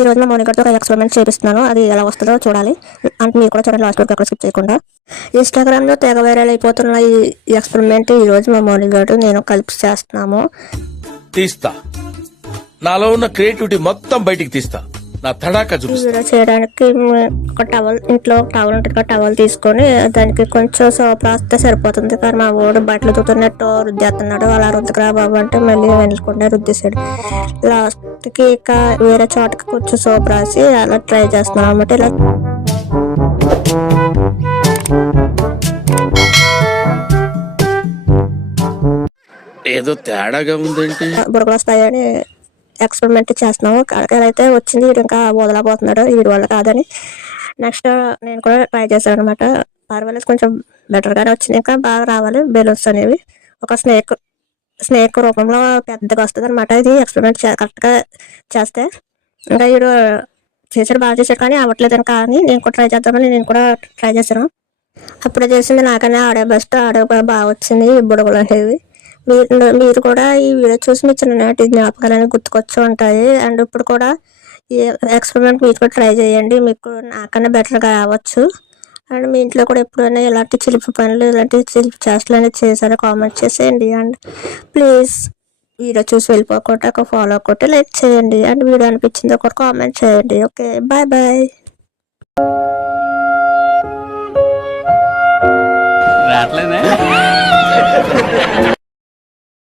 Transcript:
ఈ రోజు మా మోనికతో ఒక ఎక్స్పెరిమెంట్ చేపిస్తున్నాను. అది ఎలా వస్తుందో చూడాలి. అంటే మీరు కూడా చూడండి, లాస్ట్ వరకు ఎక్కడ స్కిప్ చేయకుండా. ఇన్స్టాగ్రామ్లో తెగ వైరల్ అయిపోతున్న ఈ ఎక్స్పెరిమెంట్ ఈ రోజు మా మోనికతో నేను కలిపి చేస్తున్నాము. తీస్తా, నాలో ఉన్న క్రియేటివిటీ మొత్తం బయటికి తీస్తా. నా తడాక ఈ వీడియో చేయడానికి ఒక టవల్, ఇంట్లో టవల్ ఉంటుంది, టవల్ తీసుకొని దానికి కొంచెం సోప్ రాస్తే సరిపోతుంది. కానీ మా వాడు బట్టలు తుతున్నట్టు రుద్దేస్తున్నాడు. అలా రుద్దుకురా బాబు అంటే మళ్ళీ వెళ్ళకుండా రుద్దేశాడు. లాస్ట్కి ఇక వేరే చోటకి కొంచెం సోప్ రాసి అలా ట్రై చేస్తున్నాను అన్నమాట. ఇలా ఏదో తేడాగా ఉందేంటి, బుడగలు వస్తాయని ఎక్స్పెరిమెంట్ చేస్తున్నాము. అయితే వచ్చింది, వీడు ఇంకా వదలబోతున్నాడు, వీడి వల్ల కాదని. నెక్స్ట్ నేను కూడా ట్రై చేశాను అనమాట. పర్వాలేదు, కొంచెం బెటర్గానే వచ్చింది. ఇంకా బాగా రావాలి బెలూన్స్ అనేవి. ఒక స్నేక్ రూపంలో పెద్దగా వస్తుంది అనమాట. ఇది ఎక్స్పెరిమెంట్ కరెక్ట్గా చేస్తే. ఇంకా వీడు చేసాడు, బాగా చేశాడు, కానీ అవ్వట్లేదని కానీ నేను కూడా ట్రై చేద్దామని నేను కూడా ట్రై చేశాను. అప్పుడే చేసింది నాకనే ఆడే బెస్ట్, ఆడే బాగా వచ్చింది ఈ బుడగలు అనేవి. మీరు కూడా ఈ వీడియో చూసి మీ చిన్ననాటి జ్ఞాపకాలని గుర్తుకొచ్చి ఉంటాయి. అండ్ ఇప్పుడు కూడా ఈ ఎక్స్పెరిమెంట్ మీరు కూడా ట్రై చేయండి, మీకు నాకన్నా బెటర్గా రావచ్చు. అండ్ మీ ఇంట్లో కూడా ఎప్పుడైనా ఇలాంటి చిలిపి పనులు, ఇలాంటి చిలిపి చేష్టలు అనేది చేశారో కామెంట్ చేసేయండి. అండ్ ప్లీజ్ వీడియో చూసి వెళ్ళిపోకుండా ఒక ఫాలో కొట్టి లైక్ చేయండి. అండ్ వీడియో అనిపించింది ఒక కామెంట్ చేయండి. Okay, bye bye. రావట్లేదా?